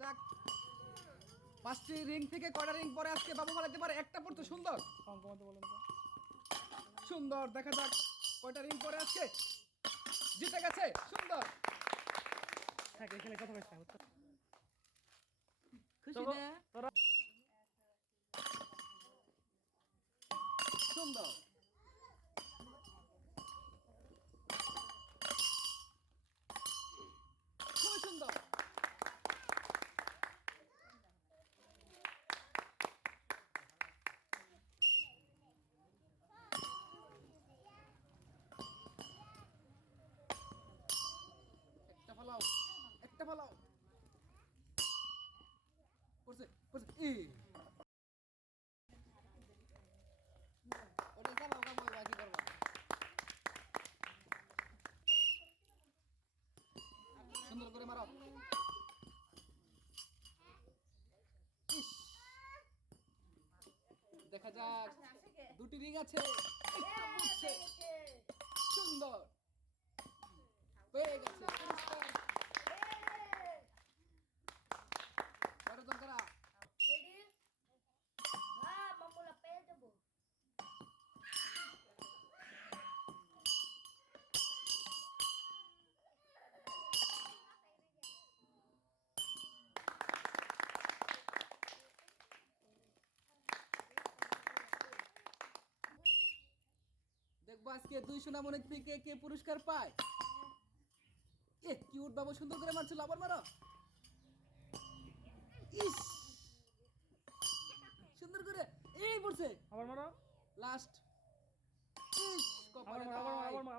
যাক 5টি রিং থেকে কয়টা রিং পরে আজকে বাবু বলাতে পারে? একটা পড়তো সুন্দর সুন্দর। দেখা যাক কয়টা রিং পরে আজকে জিতে গেছে। সুন্দর, খুশি না? সুন্দর, খুবই সুন্দর। একটা ফলাও, একটা ফলাও। পড়ছে পড়ছে ওটা চালাও কাম হয় বাকি করবা। সুন্দর করে মারো। ইস, দেখা যাক 2টি রিং আছে, একটা পড়ছে। সুন্দর, পেয়ে গেছে পুরস্কার। বড় দরকার দেখবো আজকে 2 সোনামণি থেকে কে পুরস্কার পায়। কিউট বাবু সুন্দর করে মারছিল, আবার মারো। ইস, সুন্দর করে এই পড়ছে, আবার মারো লাস্ট। ইস, কপালে নাই।